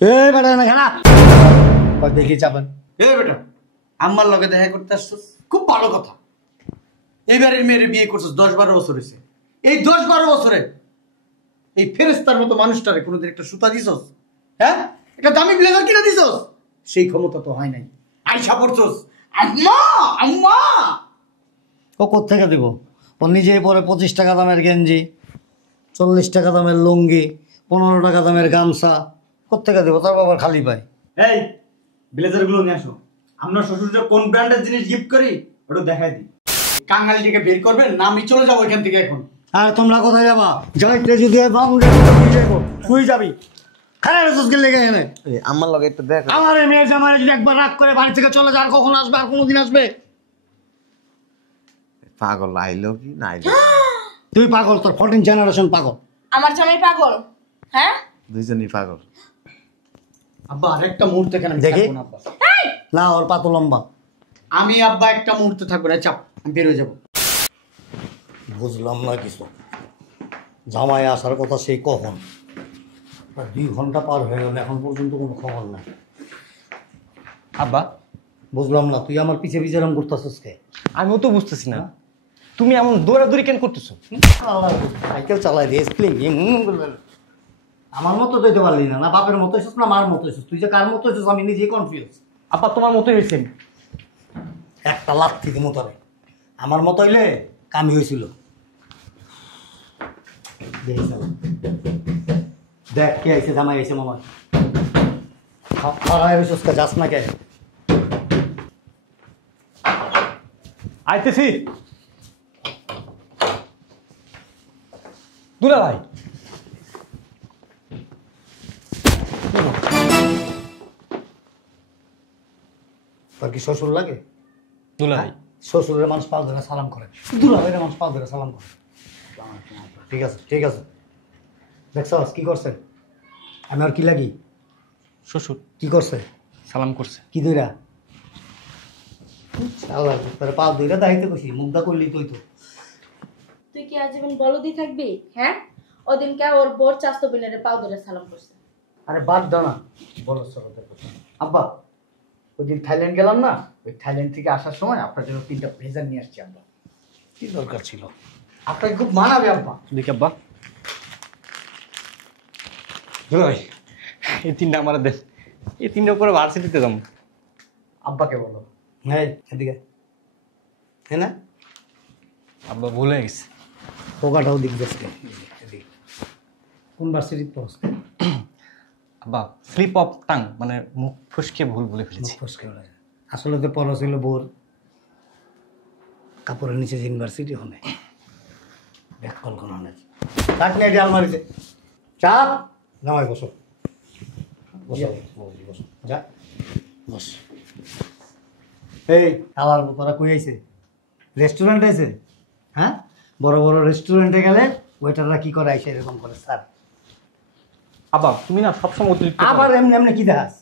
এই বেটা না খেলা দেখি চাপেন। এই বেটা আম্মার লগে দেখা করতে আসছিস, খুব ভালো কথা। এইবারের মেয়ের বিয়ে করছিস 10-12 বছর হয়েছে। এই 10-12 বছরে এই ফেরেস্তার মতো মানুষটারে কোনোদিন একটা সুতা দিছস? হ্যাঁ, একটা দামি ব্লেজার কিনে দিছস? সেই ক্ষমতা তো হয় নাই। আইসা পড়ছস আম্মা আম্মা। ও কোত্থেকে দিব? ও নিজেই পরে 25 টাকা দামের গেঞ্জি, 40 টাকা দামের লুঙ্গি, 15 টাকা দামের গামছা কোত্থেকে দেবো? তার বাবার খালি পায়। এই ব্লেজার গুলো নিয়ে আসো। আমরা শ্বশুরকে কোন ব্র্যান্ডের জিনিস গিফট করি ওটা দেখাই দিই। কাঙালিটিকে বের করবেন না আমি চলে যাবো এখান থেকে এখন। আর তোমরা কোথায় যাবা? যাইতে যদি তুই যাবি খারাপ লেগে এনে আমার লগে একটু দেখ। আমার মেয়ে জামাই যদি একবার রাগ করে বাড়ি থেকে চলে যায়, আর কখন আসবে? আর কোনোদিন আসবে? পাগল আইলো কি না আইলো? তুই পাগল, তোর 14 জেনারেশন পাগল। আমার জামাই পাগল? হ্যাঁ, দুইজনই পাগল। আব্বা আরেকটা মুহূর্তে কেন দেখি। থাকবো না আব্বা? না, ওর পা তো লম্বা। আমি আব্বা একটা মুহূর্তে থাকবো না, চাপ আমি বের হয়ে যাবো। বুঝলাম না কিছু। জামাই আসার কথা সেই কখন? 2 ঘন্টা পার হয়ে গেল, এখন পর্যন্ত কোনো খবর নাই। আব্বা বুঝলাম না, তুই আমার পিছে পিছে এরকম করতেছিস কে? আমিও তো বুঝতেছি না, তুমি এমন দৌড়াদৌড়ি কেন করতেছো? সাইকেল চালাই দিয়ে আমার মতো দিতে পারলি না? না বাপের মতো এসেছিস না মার মতো এসেছিস? তুই যে কার মতো এসেছিস আমি নিজেই কনফিউজ। আব্বা তোমার মতোই হয়েছে। একটা লাথি দিমু তোরে। আমার মতো হইলে কামি হয়েছিল। দেখ কে আইছে, জামাই আইছে মনে হয়। যাস না কে? আইতেছি। দুলা ভাই তোর কি শ্বশুর লাগে? দুলা ভাই শ্বশুরের মানুষ পাও ধরে সালাম করে, দুলা ভাইয়ের মানুষ পাও ধরে সালাম করে। ঠিক আছে ঠিক আছে। দেখছস কি করছে? আমি আর কি লাগি? শ্বশুর কি করছে? সালাম করছে। কি দইরা আল্লাহ তোর পা দইরা দাইতে কইছি, মুগ্ধা করলি তুই তো। তুই কি আজীবন বলদি থাকবি? হ্যাঁ, ওদিনকে ওর বোর চাস্তো বোনের পাও ধরে সালাম করছে। আরে বাদ দাও না, বলো সরতে কথা। আব্বা ওই দিন থাইল্যান্ড গেলাম না, ওই থাইল্যান্ড থেকে আসার সময় আপনার জন্য 3টা ব্লেজার নিয়ে আসছি আব্বা। কি দরকার ছিল? আপনাকে খুব মানাবে আব্বা। দেখি আব্বা। দুলা ভাই এই 3টা আমার দেন, এই 3টা পরে ভার্সিটিতে যাবো। আব্বাকে বলো। হ্যাঁ এদিকে, হ্যাঁ না আব্বা ভুলে গেছে। পোকাটাও দিক দেখতে। কোন ভার্সিটিতে পড়ছ? আব্বা স্লিপ অফ টাং, মানে মুখ ফসকে ভুল বলে ফেলেছি। আসলে তো পড়া ছিল বোর কাপড়ের নিচে ইউনিভার্সিটি হনে ব্যাক কল কোনো নেই। থাকলে এটি আলমারিতে চাপ নামাই বসো বসো বসো যা বস। এই আবার তোরা কই আইছে? রেস্টুরেন্ট আইছে? হ্যাঁ, বড় বড় রেস্টুরেন্টে গেলে ওয়েটাররা কি করে আইছে এরকম করে স্যার। আব্বা তুমি না সবসময় অতিরিক্ত আবার এমনি এমনি কি দেখাস?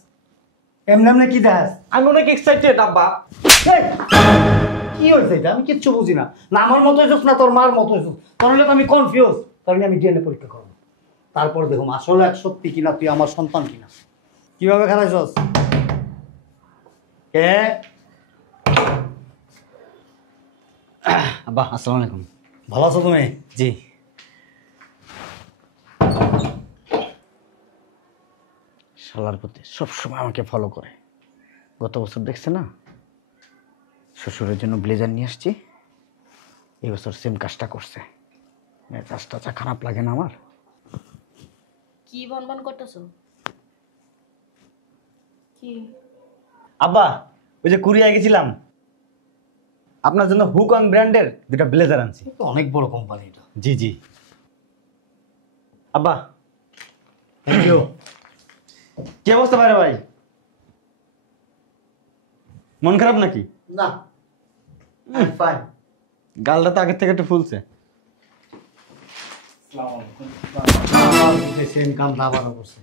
এমনি এমনি কি দেখাস? আমি অনেক এক্সাইটেড আব্বা। কি হয়েছে এটা? আমি কিচ্ছু বুঝি না। না আমার মতো হয়েছিস না তোর মার মতো হয়েছিস। তাহলে তো আমি কনফিউজ। তাহলে আমি ডিএনএ পরীক্ষা করবো, তারপর দেখুন আসলে এক সত্যি কিনা তুই আমার সন্তান কিনা। কিভাবে খেলাইছস? কে? আব্বা আসসালামু আলাইকুম। ভালো আছো তুমি? জি। শালার প্রতি সবসময় আমাকে ফলো করে। গত বছর দেখছে না, শ্বশুরের জন্য ব্লেজার নিয়ে আসছি, এই বছর সেম কাজটা করছে। কাজটা যা খারাপ লাগে না আমার। কি বনবন করতেছো? কি আব্বা ওই যে কুরিয়ায় গেছিলাম, আপনার জন্য হুকং ব্র্যান্ডের 2টা ব্লেজার আনছি। তো অনেক বড় কোম্পানি এটা। জি জি আব্বা। Thank you. কি অবস্থা বাইরে ভাই? মন খারাপ নাকি? না ফাইন। গালটা তো আগের থেকে একটু ফুলছে। সেম কাম আবারও করছে।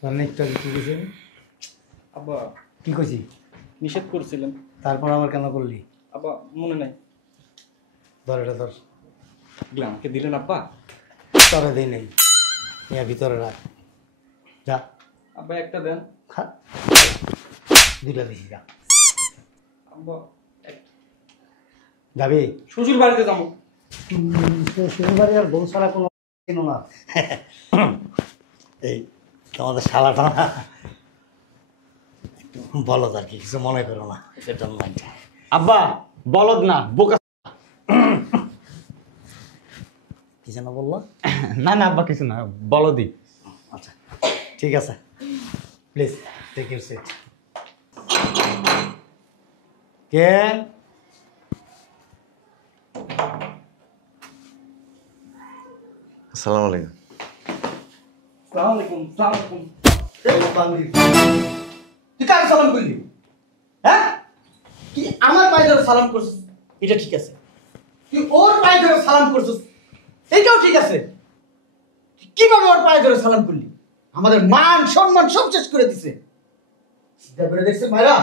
তার নেকটা কি কইছে? আব্বা কি কইছি? নিষেধ করছিলেন, তারপর আবার কেন করলি? আব্বা মনে নাই। ধর এটা ধর। আমাকে দিলেন আব্বা? তোরে দেই নাই, নিয়ে ভিতরে রাখ। যা আব্বা একটা দেন। খা দুইটা দিছি যা আব্বা যাবি শ্বশুর বাড়িতে যাবো। শ্বশুরবাড়ি আর বউ ছাড়া কোনো চিনো না এই তোমাদের শালাটা না একটু বলো আর কি কিছু মনে করো না সেটা মানছে আব্বা বলদ না বোকা। কি যেন বললো না না আব্বা কিছু না, বলদি। আচ্ছা ঠিক আছে প্লিজ টেক ইউর সিট কে আসসালামু আলাইকুম। সালাম আলাইকুম। সালাম আলাইকুম। তুই কাকে সালাম করলি? হ্যাঁ, কি আমার পায়ে ধরে সালাম করছিস? এটা ঠিক আছে। তুই ওর পায়ে ধরে সালাম করছিস, এটাও ঠিক আছে। তুই কিভাবে ওর পায়ে ধরে সালাম করলি? আমাদের মান সম্মান সব শেষ করে দিছে। চিন্তা করে দেখছে ভাইরা,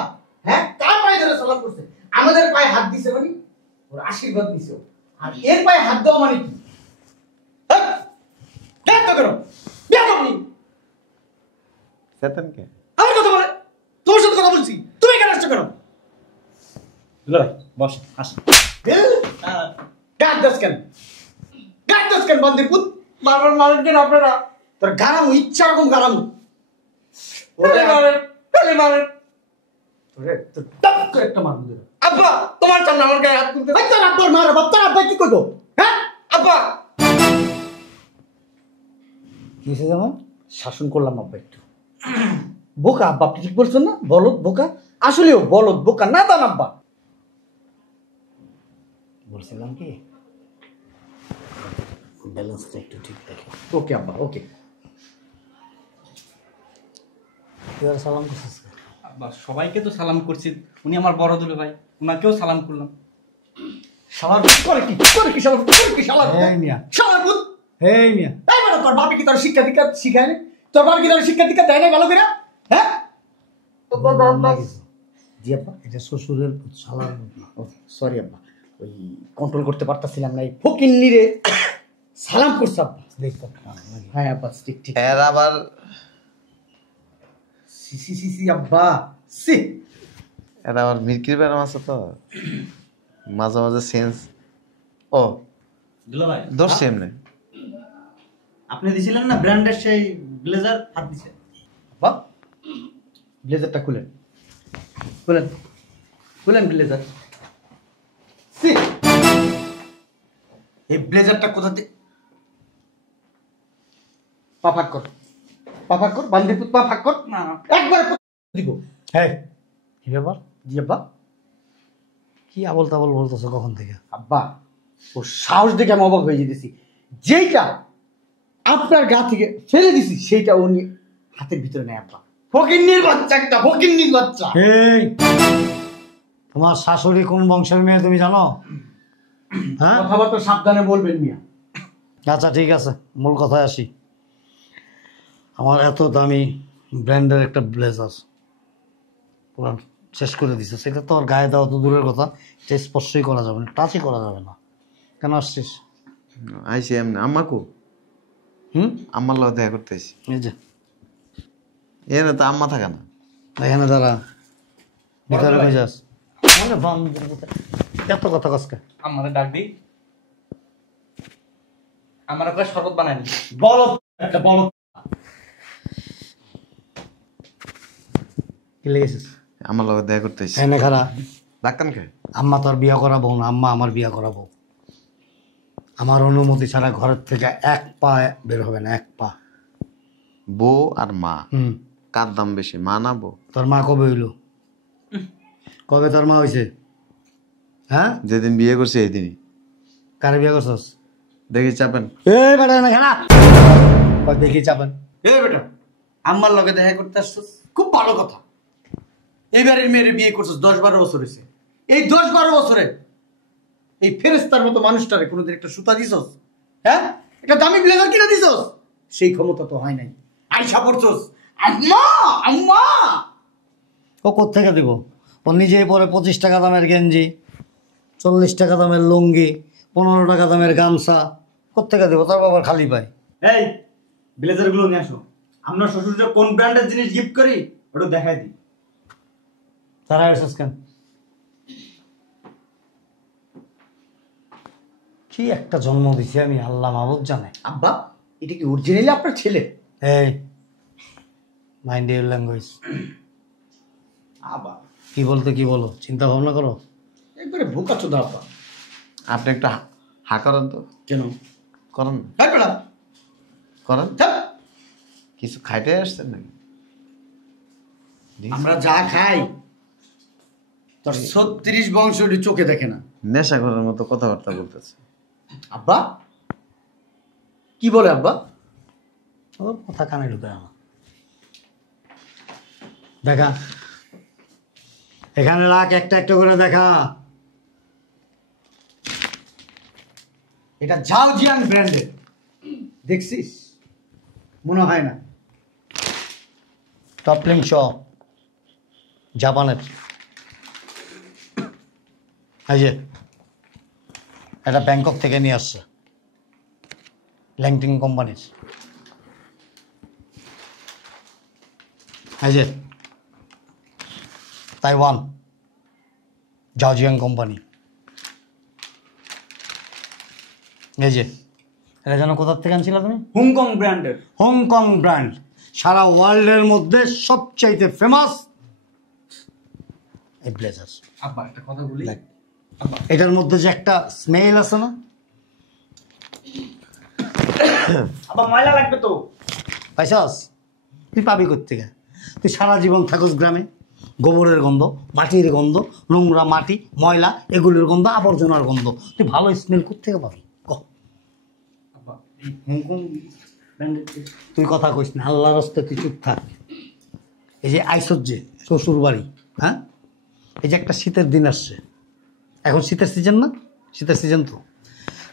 হ্যাঁ, কার পায়ে ধরে সালাম করছে? আমাদের পায়ে হাত দিছে মানে ওর আশীর্বাদ দিছে ও। আর এর পায়ে হাত দেওয়া মানে কি? হ্যাঁ, দেখ তো কেন বেয়াদবি। চেতন কে? আমার কথা বলে, তোর সাথে কথা বলছি, তুমি এখানে আসছো কেন? লয় বস আস। গাছ দাস কেন? গাছ দাস কেন বান্দির পুত? মারবেন মারেন কেন আপনারা? তোর গারামু ইচ্ছা রকম গারামু। পেলে মারেন, পেলে মারেন। ওরে তোর টপ করে একটা মারবো তোরে। আব্বা তোমার সামনে আমার গায়ে হাত তুলতে। ভাই তোর আব্বার মার বাপ, তোর আব্বা কি করবো? হ্যাঁ, আব্বা কিসে যেমন শাসন করলাম আব্বা একটু। বোকা আব্বা, আপনি ঠিক বলছেন না? বলদ বোকা, আসলেও বলদ বোকা না দান আব্বা। বলছিলাম কি ব্যালেন্সটা একটু ঠিক দেখো ওকে আব্বা, ওকে। তুই আর সালাম করছিস কে? আব্বা সবাইকে তো সালাম করছি, উনি আমার বড় দুলে ভাই, উনাকেও সালাম করলাম। শালার পুত করে কি? করে কি শালার পুত? করে কি শালার পুত? এই মিয়া শালার পুত। এই মিয়া এই মানে তোর বাপি কি তোর শিক্ষা দীক্ষা শিখায় না? তোর বাপি কি তোর শিক্ষা দীক্ষা দেয় না ভালো করে? হ্যাঁ? জি আব্বা। এটা শ্বশুরের শালার ও সরি আব্বা, ওই কন্ট্রোল করতে পারতাছিলাম না, এই ফকিন্নিরে সালাম করছ আব্বা। দেখতে হ্যাঁ আব্বা, ঠিক ঠিক। এর আবার সি সি সি সি আব্বা, সি। এর আবার মিরকির ব্যারাম আছে তো, মাঝে মাঝে সেন্স। ও দুলা ভাই ধরছি এমনি। আপনি দিছিলেন না ব্র্যান্ডের সেই ব্লেজার, হাত দিছে। আব্বা ব্লেজারটা খুলেন, খুলেন, খুলেন ব্লেজার। সি, এই ব্লেজারটা কোথাতে? পা ফাঁক কর, পা ফাঁক কর, বান্দিপুত পা ফাঁক কর। না একবার দিব। হ্যাঁ কি ব্যাপার জি আব্বা। কি আবল তাবল বলতেছো কখন থেকে? আব্বা ওর সাহস দেখে আমি অবাক হয়ে যেতেছি। যেইটা আপনার গা থেকে ফেলে দিছি সেইটা ও নিয়ে হাতের ভিতরে নেয় আব্বা। ফকিন্নির বাচ্চা একটা, ফকিন্নির বাচ্চা। এই তোমার শাশুড়ি কোন বংশের মেয়ে তুমি জানো? হ্যাঁ কথাবার্তা সাবধানে বলবেন মিয়া। আচ্ছা ঠিক আছে, মূল কথায় আসি। আমার এত দামি ব্র্যান্ডের একটা ব্লেজার পুরো শেষ করে দিছে, সেটা তো আর গায়ে দেওয়া তো দূরের কথা, এটা স্পর্শই করা যাবে না, টাচই করা যাবে না। কেন আসছিস? আইসি এমনি। আম্মাকু আম্মার লগে দেখা করতে আইসি। এই যে এর তো আম্মা থাকে না। এখানে দাঁড়া, ভিতরে কই যাস? মানে বান্দির মতো এত কথা কসকে। আমাদের ডাক দিই, আমার একটা শরবত বানাই নি। বলো একটা বলো। কি লেগেছিস? আমার লগে দেখা করতে আইসি। এনে খারা ডাক্তার কে? আম্মা তো আর বিয়া করাবো না, আম্মা আমার বিয়া করাবো। আমার অনুমতি ছাড়া ঘরের থেকে এক পা বের হবে না, এক পা। বউ আর মা হুম কার দাম বেশি, মা না বউ? তোর মা কবে হইল? কবে তোর মা হয়েছে? হ্যাঁ যেদিন বিয়ে করছি এই দিনই। কারে বিয়া করছস? দেখি চাপেন। এই বেটা না খানা দেখি চাপেন। এ বেটা, আম্মার লগে দেখা করতে আসছিস, খুব ভালো কথা। এইবারের মেয়ের বিয়ে করছিস 10-12 বছর হয়েছে। এই 10-12 বছরে এই ফেরেস্তার মতো মানুষটারে কোনোদিন একটা সুতা দিছস? হ্যাঁ, একটা দামি ব্লেজার কিনে দিছস? সেই ক্ষমতা তো হয় নাই। আইসা পড়ছস আম্মা আম্মা। ও কোত্থেকে দিব? ও নিজেই পরে 25 টাকা দামের গেঞ্জি, 40 টাকা দামের লুঙ্গি, 15 টাকা দামের গামছা কোত্থেকে দিব? তোর বাবার খালি পায়। এই ব্লেজার গুলো নিয়ে আসো। আমরা শ্বশুর যে কোন ব্র্যান্ডের জিনিস গিফট করি ওটা দেখাই দিই। তারা এসেছ কেন? কি একটা জন্ম দিছি আমি, আল্লাহ মাহবুব জানে। আব্বা এটা কি অরিজিনালি আপনার ছেলে? এই মাইন্ড ইউর ল্যাঙ্গুয়েজ। আব্বা কি বলতে কি বলো, চিন্তা ভাবনা করো। একবারে বোকা চোদা আব্বা। আপনি একটা হা করেন তো, কেন করেন না? হ্যাঁ বেটা, করেন। থাক। কিছু খাইতে আসছেন নাকি? আমরা যা খাই তোর 36 বংশ ওটি চোখে দেখে না। নেশা করার মতো কথাবার্তা বলতেছে। আব্বা কি বলে আব্বা? ওর কথা কানে ঢুকে না। দেখা, এখানে রাখ, একটা একটা করে দেখা। এটা ঝাও জিয়াং ব্র্যান্ডের, দেখছিস? মনে হয় না। টপলিং শ, জাপানের। এই যে এটা ব্যাংকক থেকে নিয়ে আসছে, ল্যাংটিং কোম্পানির। এই যে তাইওয়ান, জাওজিয়াং কোম্পানি। এই যে এটা যেন কোথার থেকে আনছিল তুমি? হংকং ব্র্যান্ডের। হংকং ব্র্যান্ড, সারা ওয়ার্ল্ডের মধ্যে সবচাইতে ফেমাস এই ব্লেজার। আব্বা একটা কথা বলি, এটার মধ্যে যে একটা স্মেল আছে না, আবার ময়লা লাগবে তো। পাইছাস? তুই পাবি কোত্থেকে? তুই সারা জীবন থাকস গ্রামে, গোবরের গন্ধ, মাটির গন্ধ, নোংরা মাটি, ময়লা, এগুলোর গন্ধ, আবর্জনার গন্ধ। তুই ভালো স্মেল কোত্থেকে পাবি? কহ। আব্বা এই হংকং ব্র্যান্ডের তুই কথা কইস না, আল্লাহর রাস্তে তুই চুপ থাক। এই যে আইসর যে শ্বশুর বাড়ি, হ্যাঁ, এই যে একটা শীতের দিন আসছে, এখন শীতের সিজন না? শীতের সিজন তো।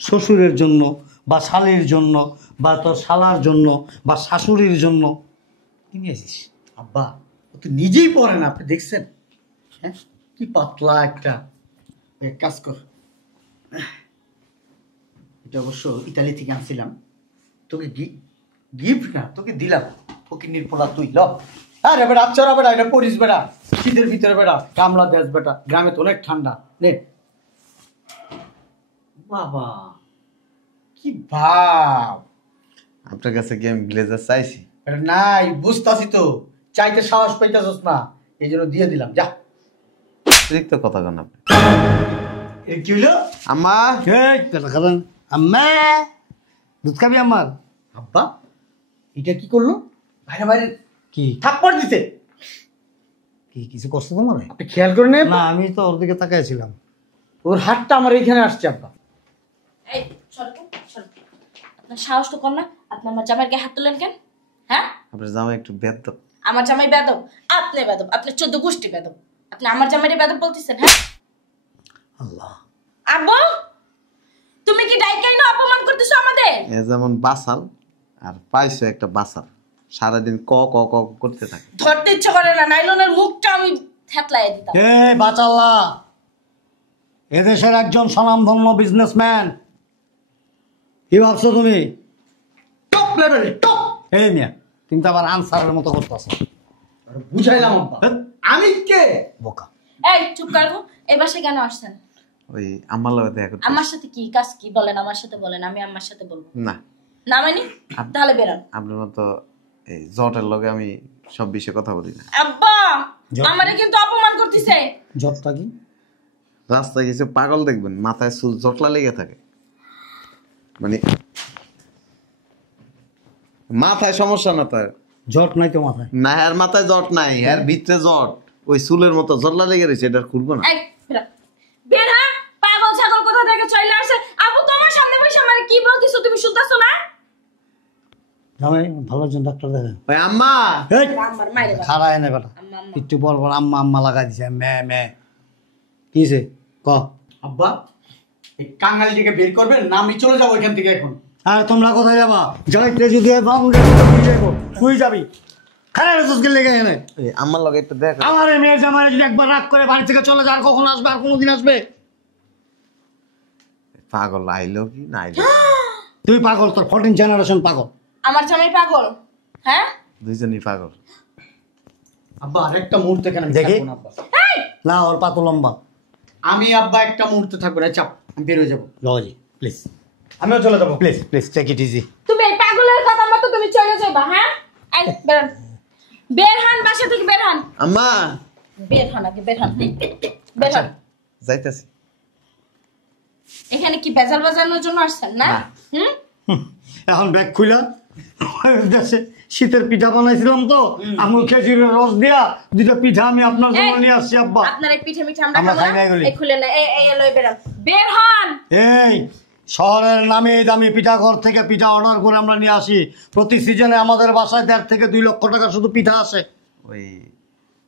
শ্বশুরের জন্য বা শালের জন্য বা তোর শালার জন্য বা শাশুড়ির জন্য কি নিয়েছিস? আব্বা ও তো নিজেই পরে না, আপনি দেখছেন? হ্যাঁ কি পাতলা একটা। এক কাজ কর, এটা অবশ্য ইতালি থেকে আনছিলাম, তোকে গিফট না, তোকে দিলাম। ওকে নির্পলা তুই ল। আরে বেটা আচ্ছা বেটা, এটা পরিস বেটা, শীতের ভিতরে বেটা, কামলা দেশ বেটা, গ্রামে তো অনেক ঠান্ডা। নে বাবা কি ভাব। আপনার কাছে কি আমি ব্লেজার চাইছি? এটা নাই, বুঝতাছি তো, চাইতে সাহস পাইতেছস না, এই জন্য দিয়ে দিলাম। যা। অতিরিক্ত কথা কেন আপনি? এ কি হইলো? আম্মা, এই কথা খাবেন? আম্মা দুধ খাবি আমার? আব্বা এটা কি করলো? বাইরে বাইরে কি থাপ্পড় দিতে। কি কিছু করছো তোমার? আপনি খেয়াল করে নেন না, আমি তো ওর দিকে তাকাইছিলাম। ওর হাতটা আমার এইখানে আসছে আব্বা। এই সরো তো, সরো। আপনার সাহস তো কম না? আপনি আমার জামাইয়ের গায়ে হাত তুলেন কেন? হ্যাঁ, আপনার জামা একটু বেদ্য। আমার জামাই বেদব? আপনি বেদব, আপনার 14 গোষ্ঠী বেদব। আপনি আমার জামাইরে বেদব বলতেছেন? হ্যাঁ আল্লাহ, আব্বু, তুমি কি ডাইকাই না অপমান করতেছো আমাদের? এ যেমন বাসাল আর পাইছো একটা বাসাল, সারাদিন ক ক ক করতে থাকে। ধরতে ইচ্ছে করে না, নাইলনের মুখটা আমি থেতলাই দিতাম। এ বাচাল্লা, এদেশের একজন স্বনামধন্য বিজনেসম্যান। কি ভাবছো তুমি? টপ লেভেলে টপ। এই মিয়া, তুমি তো আবার আনসারের মতো করতেছ। বুঝাইলাম আব্বা, আমি কে? বোকা। এই চুপ করো, এই বাসায় কেন আসছেন? ওই আম্মার লগে দেখা করতে। আমার সাথে কি কাজ? কি বলেন, আমার সাথে বলেন, আমি আমার সাথে বলবো। না, না মানে তাহলে বেরোন। আপনার মতো এই জটের লগে আমি সব বিষয়ে কথা বলি না। আব্বা জট। আমারে কিন্তু অপমান করতেছে। জবটা কি? রাস্তায় কিছু পাগল দেখবেন মাথায় চুল জটলা লেগে থাকে, মানে মাথায় সমস্যা না তার, জট নাই তো মাথায়? না এর মাথায় জট নাই, এর ভিতরে জট, ওই চুলের মতো জটলা লেগে রয়েছে, এটা খুলবো না। এই বেরা, বেরা, পাগল ছাগল কোথা থেকে চলে আসে? আব্বু তোমার সামনে বসে আমারে কি বলতিছো তুমি শুনতাছো না? জামাই ভালো একজন ডাক্তার দেখে। ওই আম্মা, এই আমার মাইরে বাবা। খারায় না বেটা, আম্মা, আম্মা। একটু পর পর আম্মা আম্মা লাগাই দিছে। মে মে কিছে ক? আব্বা এই কাঙালিটাকে বের করবেন না, আমি চলে যাবো এখান থেকে এখন। আর তোমরা কোথায় যাবা? যাইতে যদি হয় বাবু তুই যাবি, খারাপ রেসকে লেগে এনে। ওই আম্মার লগে একটু দেখা। আমার এই মেয়ের জামাই যদি একবার রাগ করে বাড়ি থেকে চলে যায়, আর কখন আসবে? আর কোনোদিন আসবে? পাগল আইলো কি না আইলো? তুই পাগল, তোর 14 জেনারেশন পাগল। আমার জামাই পাগল? হ্যাঁ দুইজনই পাগল। আব্বা আরেকটা মুহূর্তে কেন আমি দেখি। থাকবো না আব্বা। না ওর পা তো লম্বা। আমি আব্বা একটা মুহূর্তে থাকবো না, চাপ, আমি বের হয়ে যাবো। লজি প্লিজ আমিও চলে যাবো। Please please take it easy. তুমি এই পাগলের কথা মতো তুমি চলে যাবা, হ্যাঁ? এই বের হন, বের হন, বাসা থেকে বের হন, আম্মা বের হন, আগে বের হন, বের হন। যাইতাছি। এখানে কি বেজাল বাজানোর জন্য আসছেন না? হুম, এখন ব্যাগ খুলা দেশে শীতের পিঠা বানাইছিলাম তো আমুল খেজুরের রস দিয়া দুইটা পিঠা আমি আপনার জন্য নিয়ে আসছি আব্বা। আপনার এই পিঠে মিঠে আমরা আমরা খাবো খাই না না। এগুলি। এই খুলে না, এই লই বের হন, বের হন। এই শহরের নামে দামি পিঠা ঘর থেকে পিঠা অর্ডার করে আমরা নিয়ে আসি। প্রতি সিজনে আমাদের বাসায় 1.5 থেকে 2 লক্ষ টাকা শুধু পিঠা আসে। ওই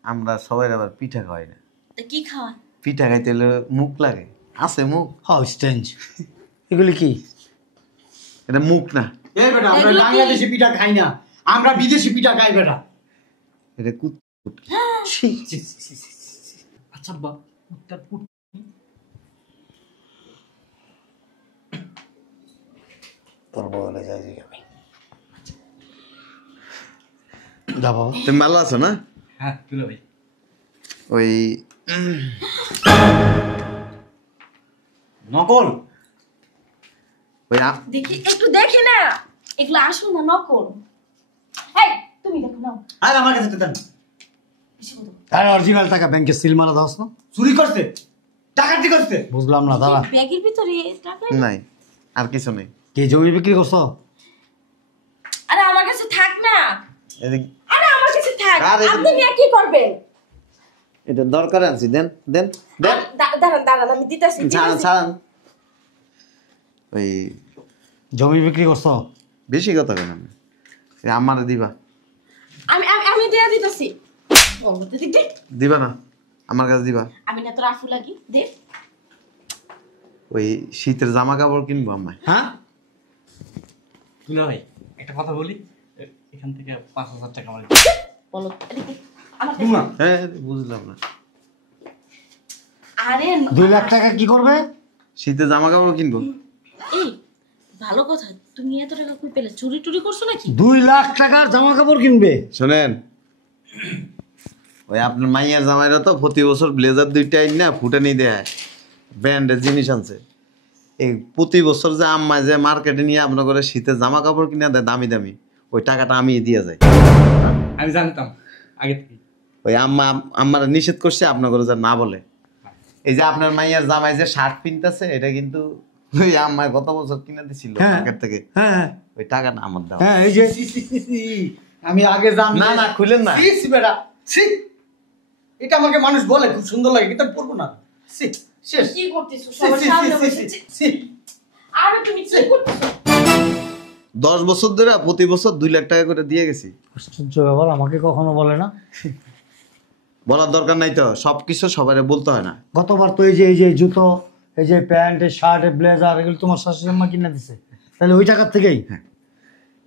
আমরা সবাই আবার পিঠা খাওয়াই না। তা কি খাওয়ান? পিঠা খাইতে হলে মুখ লাগে, আছে মুখ। How strange. এগুলি কি? এটা মুখ না, এই বেটা আমরা এগুলো কি? বাংলাদেশি পিঠা খাই না, আমরা বিদেশি পিঠা খাই বেটা। এটা কুত। ছি, ছি, ছি, ছি, ছি। আচ্ছা আব্বা, উত্তর পুট তোর বলে যাই আমি যা বাবা। তুমি ভালো আছো না? হ্যাঁ দুলা ভাই। ওই নকল। ওই দেখি একটু দেখি না, এগুলো আসল না নকল? এই তুমি দেখো নাও, আর আমার কাছে তো দেন। বেশি কথা বলো। তার অরিজিনাল টাকা ব্যাংকে সিল মারা দাও না? চুরি করছে, ডাকাতি করছে। বুঝলাম না দাঁড়া। ব্যাগের ভিতরে টাকা? নাই, আর কিছু নেই। কি জমি বিক্রি করছো? আরে আমার কাছে থাক না, এদিক আরে আমার কাছে থাক, আরে আপনি নিয়ে কি করবেন? এটা দরকার আনছি, দেন দেন দেন। দাঁড়ান দাঁড়ান, আমি দিতেছি। ছাড়ান ছাড়ান। ওই জমি বিক্রি করছো? বেশি কথা কেন, আমার দিবা? আমি আমি আমি দিয়ে দিতেছি। ও দিদি দে, দিবা না? আমার কাছে দিবা। আমি না তোর আফু লাগি, দে। ওই শীতের জামা কাপড় কিনবো আমায়। হ্যাঁ দুলা ভাই একটা কথা বলি, এখান থেকে 5,000 টাকা আমার বলো এদিকে, আমার দিমু না। হ্যাঁ বুঝলাম না। আরে 2 লাখ টাকা কি করবে? শীতের জামা কাপড় কিনবো। এই ভালো কথা, তুমি এত টাকা কই পেলে? চুরি টুরি করছো নাকি? 2 লাখ টাকার জামা কাপড় কিনবে? শোনেন, ওই আপনার মাইয়ার জামাইরা তো প্রতি বছর ব্লেজার 2টা আইন না ফুটানি দেয়, ব্র্যান্ডের জিনিস আনছে। এই প্রতি বছর যে আম্মা যে মার্কেটে নিয়ে আপনার করে শীতের জামা কাপড় কিনে দেয় দামি দামি, ওই টাকাটা আমি দিয়ে যাই। আমি জানতাম আগে থেকে। ওই আম্মারা নিষেধ করছে আপনার করে যা না বলে। এই যে আপনার মাইয়ার জামাই যে শার্ট কিনতেছে, এটা কিন্তু ওই আম্মায় গত বছর কিনে দিছিল হ্যাঁ। মার্কেট থেকে। হ্যাঁ ওই টাকাটা আমার দাও। হ্যাঁ এই যে ছি, ছি, ছি, ছি। আমি আগে জানি না না খুলেন না। ছি, ছি বেটা, ছি। এটা আমাকে মানুষ বলে খুব সুন্দর লাগে, কিন্তু আমি পড়বো না। ছি, শেষ। কি করতেছো? ছি, সবার ছি, সামনে ছি, বসে ছি, ছি। আরে তুমি কি করতেছো? 10 বছর ধরে প্রতি বছর 2 লাখ টাকা করে দিয়ে গেছি। আশ্চর্য ব্যাপার, আমাকে কখনো বলে না। বলার দরকার নাই তো, সবকিছু সবাই বলতে হয় না। গতবার তো এই যে জুতো, এই যে প্যান্ট, এই শার্ট, এই ব্লেজার, এগুলো তোমার শাশুড়ি আম্মা কিনে দিছে, তাহলে ওই টাকার থেকেই।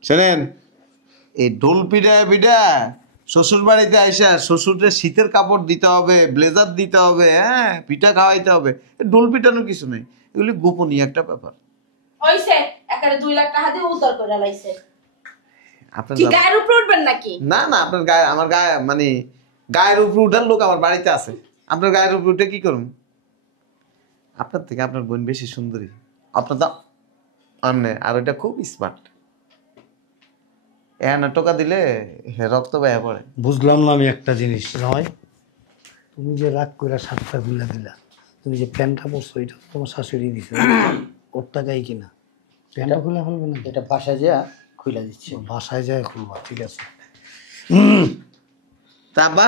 শোনেন, এই ডোল পিঠা পিঠা শ্বশুর বাড়িতে আইসা শ্বশুরের শীতের কাপড় দিতে হবে, ব্লেজার দিতে হবে, হ্যাঁ পিঠা খাওয়াইতে হবে, ডোল পিঠানোর কিছু নেই। এগুলি গোপনীয় একটা ব্যাপার। ওইসে একারে 2 লাখ টাকা দিয়ে উত্তর করে লাইছে। আপনার কি গায়ের উপর উঠবেন নাকি? না না, আপনার গায়ে আমার গায়ে মানে গায়ের উপর উঠার লোক আমার বাড়িতে আছে, আপনার গায়ের উপর উঠে কি করুন? আপনার থেকে আপনার বোন বেশি সুন্দরী, আপনার দাম অন্য, আর ওইটা খুব স্মার্ট। না টোকা দিলে রক্ত বেয়া পড়ে। বুঝলাম না আমি একটা জিনিস নয়, তুমি যে রাগ করে শার্টটা খুলে দিলা, তুমি যে প্যান্টটা পরছো এটা তো তোমার শাশুড়ি দিছে, ওর টাকাই কিনা, প্যান্টটা খুলে ফেলবে না? এটা বাসায় যা খুলে দিচ্ছি। বাসায় যায় খুলবা, ঠিক আছে। তা বা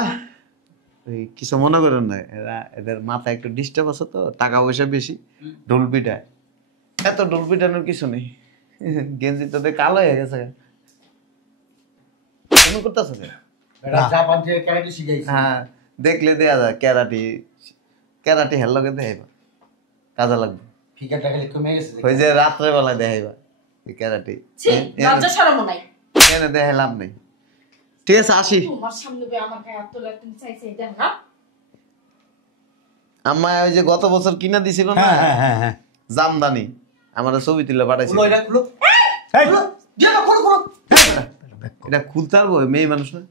ওই কিছু মনে করেন না, এদের মাথা একটু ডিস্টার্ব আছে তো, টাকা পয়সা বেশি, ঢোল পিটায়। এত ঢোল পিটানোর কিছু নেই, গেঞ্জি তোদের কালো হয়ে গেছে। কেমন করতেছে? এটা জাপান থেকে ক্যারাটে শিখাইছি। হ্যাঁ দেখলে দেয়া যায়, ক্যারাটি ক্যারাটি হেল্লকে দেখাইবা, কাজে লাগবে। ফিকারটা খালি কমে গেছে। ওই যে রাত্রে বেলায় দেখাইবা ক্যারাটি, ছি, লজ্জা শরম নাই। এনে দেখাইলাম নেই। ঠিক আছে আসি। তোমার সামনে বে আমার গায়ে হাত তোলা তুমি চাইছে দেন না? আম্মা ওই যে গত বছর কিনা দিছিল না হ্যাঁ হ্যাঁ হ্যাঁ হ্যাঁ জামদানি, আমার ছবি তুলে পাঠাইছিল। খুলো এটা খুলো। এই, খুলো। দিয়ে দাও, খুলো, খুলো। এটা খুলতে পারবো মেয়ে মানুষ না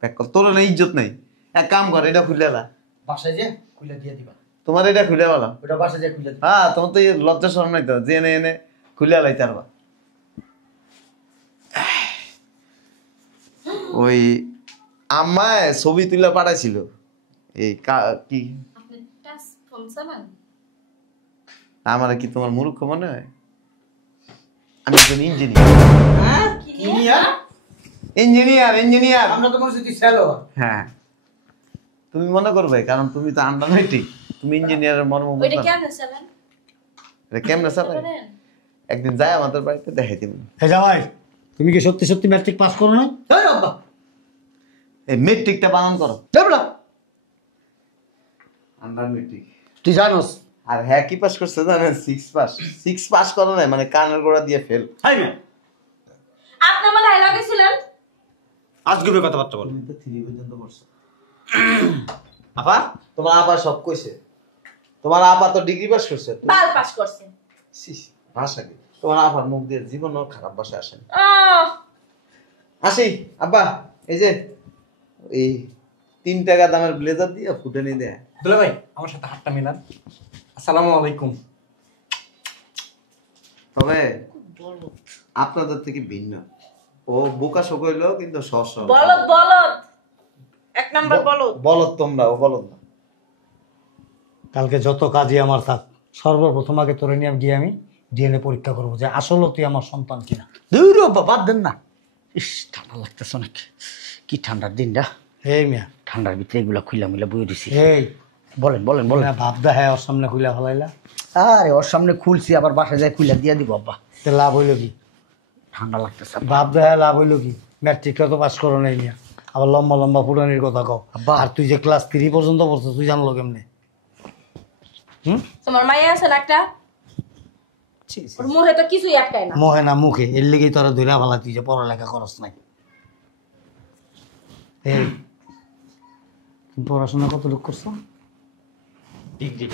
প্যাক কর তোর না ইজ্জত নাই এক কাম কর এটা খুলে এলা বাসায় যে খুলে দিয়ে দিবা তোমার এটা খুলে বলা ওটা বাসায় যে খুলে দিবা হ্যাঁ তোমার তো এই লজ্জা শরম নাই তো যে এনে এনে খুলে এলাই তারবা ওই আম্মায় ছবি তুলে পাঠাইছিল এই কি আপনি টাচ ফোন চালান? আমার কি তোমার মূর্খ মনে হয় আমি একজন ইঞ্জিনিয়ার কি কি নিয়া? ইঞ্জিনিয়ার আমরা তো মনে হচ্ছে সেলো হ্যাঁ তুমি মনে করবে কারণ তুমি তো আন্ডার নাইটি তুমি ইঞ্জিনিয়ারের মর্ম ওইটা বুঝবে না। কেমনে চালান? এটা কেমনে চালায় পারেন? একদিন যাই আমাদের বাড়িতে দেখাই দিব হে জামাই, তুমি কি সত্যি সত্যি ম্যাট্রিক পাস করো না? এই আব্বা এই মেট্রিকটা পালন করো দেবলা আন্ডার মেট্রিক তুই জানোস আর হ্যাঁ কি পাস করছে জানেন 6 পাস করো না মানে কানের গোড়া দিয়ে ফেল হাই মিয়া আপনি আমার গায়ে লাগেছিলেন? আজকে কথাবার্তা বল। তুমি তো 3 পর্যন্ত পড়ছো আপা তোমার আপা সব কইছে তোমার আপা তো ডিগ্রি পাস করছে বাল পাস করছে। ভাষা কি তোমার আপার মুখ দিয়ে জীবনও খারাপ ভাষা আসে না। আহ, আসি আব্বা এই যে এই 3 টাকা দামের ব্লেজার দিয়ে ফুটানি দেয় দুলা ভাই আমার সাথে হাতটা মেলান। আসসালামু আলাইকুম। তবে আপনাদের থেকে ভিন্ন ও বোকা শোক হইলেও কিন্তু সহজ সরল। বলদ বলদ, এক নাম্বার বলদ। বলদ তোমরা ও বলদ না কালকে যত কাজই আমার থাক, সর্বপ্রথম আগে তোরে নিয়ে গিয়ে আমি ডিএনএ পরীক্ষা করবো যে আসলে তুই আমার সন্তান কিনা। দূর বাদ দেন না। ইস ঠান্ডা লাগতেছে অনেক। কি ঠান্ডার দিনটা, এই মিয়া, ঠান্ডার ভিতরে এগুলা খুইলা মুইলা বই দিছি। এই বলেন বলেন বলেন। ভাবদা হ্যাঁ ওর সামনে খুলে ফেলাইলা, আরে ওর সামনে খুলছি, আবার বাসায় যায় খুইলা দিয়া দিব আব্বা। তো লাভ হইলো কি? ঠান্ডা লাগতেছে আব্বা। ভাবদা হ্যাঁ লাভ হইলো কি? ম্যাট্রিকটা তো পাস করো নাই মিয়া, আবার লম্বা লম্বা পুরানির কথা কও। আব্বা। আর তুই যে ক্লাস 3 পর্যন্ত পড়ছো তুই জানলো কেমনে? তোমার মাইয়া আছে না একটা? ওর মুখে তো কিছুই আটকায় না। মোহে না মুখে, এর লেগেই তোরা ধরে ভালা তুই যে পড়ালেখা করস নাই। এই তুমি পড়াশোনা কতটুকু করছো? ডিগ্রি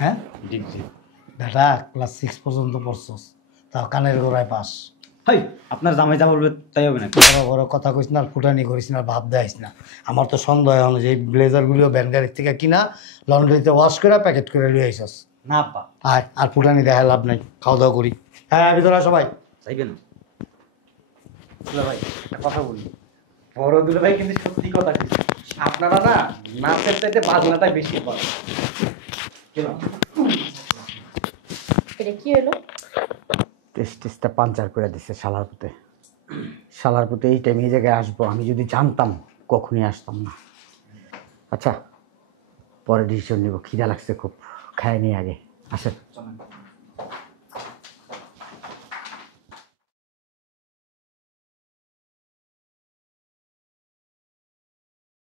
হ্যাঁ ডিগ্রি। বেটা ক্লাস 6 পর্যন্ত পড়ছস, তাও কানের গোড়ায় পাস। হাই আপনার জামাই যা বলবে তাই হবে না। বড় বড় কথা কইস না, আর ফুটানি করিস না, আর ভাব দেয়স না। আমার তো সন্দেহ এখন যে ব্লেজারগুলিও ভ্যান গাড়ির থেকে কিনা লন্ড্রিতে ওয়াশ করে প্যাকেট করে লিয়ে আইসস। না আব্বা আয়, আর ফুটানি দেখা লাভ নাই, খাওয়া দাওয়া করি। হ্যাঁ ভিতরে আয় সবাই। চাইবেন দুলা ভাই একটা কথা বলি। বড় দুলা ভাই কিন্তু সত্যি কথা কিছু আপনারা না নাচের চাইতে বাজনাটাই বেশি করে। এটা কি হলো? টেস্টটা পাঞ্চার করে দিচ্ছে শালার পুতে। শালার পুতে এই টাইমে এই জায়গায় আসবো, আমি যদি জানতাম কখনই আসতাম না। আচ্ছা পরে ডিসিশন নিব, খিদা লাগছে খুব, খায় নি আগে। আসেন।